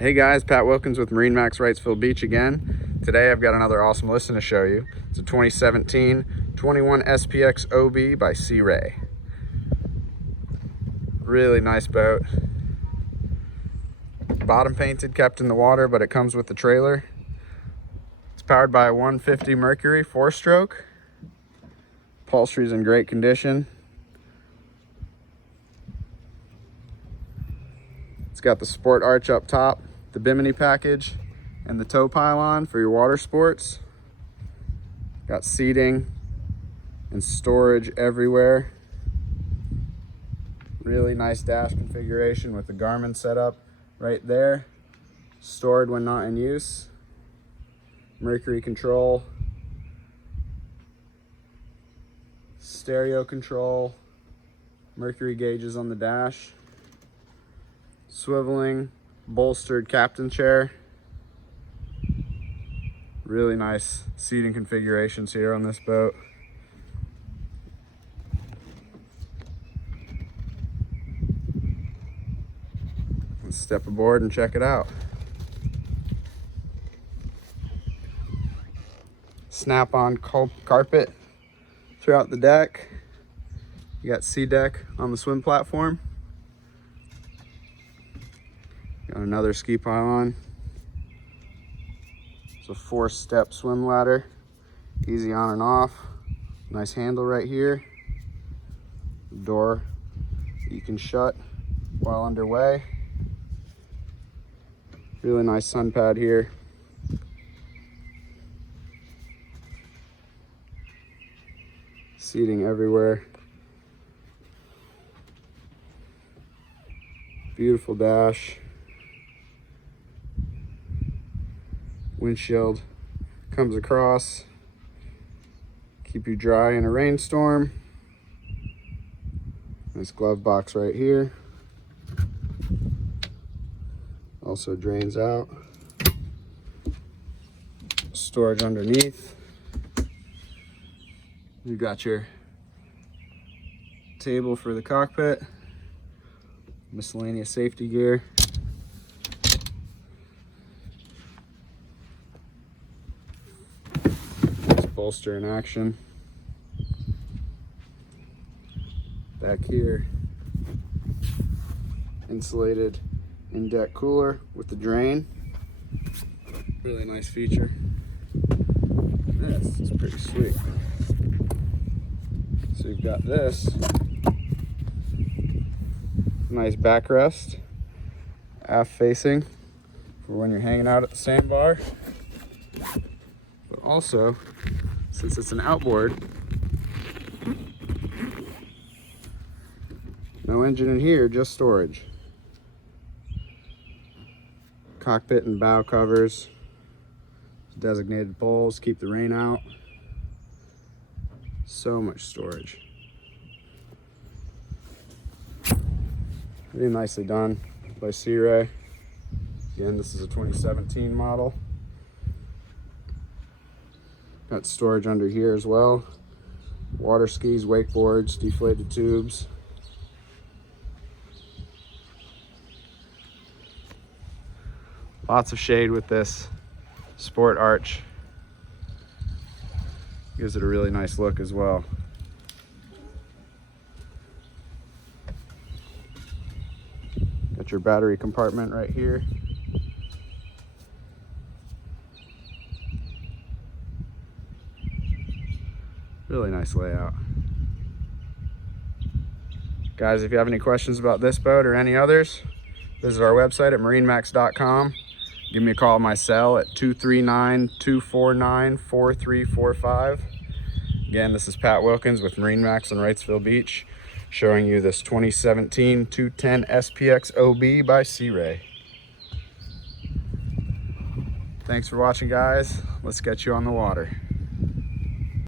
Hey guys, Pat Wilkins with MarineMax Wrightsville Beach again. Today I've got another awesome listen to show you. It's a 2017 21 SPX-OB by Sea Ray. Really nice boat. Bottom painted, kept in the water, but it comes with the trailer. It's powered by a 150 Mercury 4-stroke. Upholstery's in great condition. It's got the sport arch up top, the bimini package, and the tow pylon for your water sports. Got seating and storage everywhere. Really nice dash configuration with the Garmin setup right there. Stored when not in use. Mercury control. Stereo control. Mercury gauges on the dash. Swiveling, bolstered captain chair. Really nice seating configurations here on this boat. Let's step aboard and check it out. Snap-on carpet throughout the deck. You got sea deck on the swim platform. Got another ski pylon. It's a 4-step swim ladder. Easy on and off. Nice handle right here. Door you can shut while underway. Really nice sun pad here. Seating everywhere. Beautiful dash. Windshield comes across, keep you dry in a rainstorm. Nice glove box right here. Also drains out. Storage underneath. You got your table for the cockpit. Miscellaneous safety gear. Bolster in action. Back here, insulated in-deck cooler with the drain. Really nice feature. This is pretty sweet. So you've got this nice backrest, aft facing for when you're hanging out at the sandbar. But also, since it's an outboard, no engine in here, just storage. Cockpit and bow covers, designated poles, keep the rain out. So much storage. Really nicely done by Sea Ray. Again, this is a 2017 model. Got storage under here as well. Water skis, wakeboards, deflated tubes. Lots of shade with this sport arch. Gives it a really nice look as well. Got your battery compartment right here. Really nice layout. Guys, if you have any questions about this boat or any others, visit our website at marinemax.com. Give me a call on my cell at 239-249-4345. Again, this is Pat Wilkins with MarineMax in Wrightsville Beach, showing you this 2017 210 SPX-OB by Sea Ray. Thanks for watching, guys. Let's get you on the water.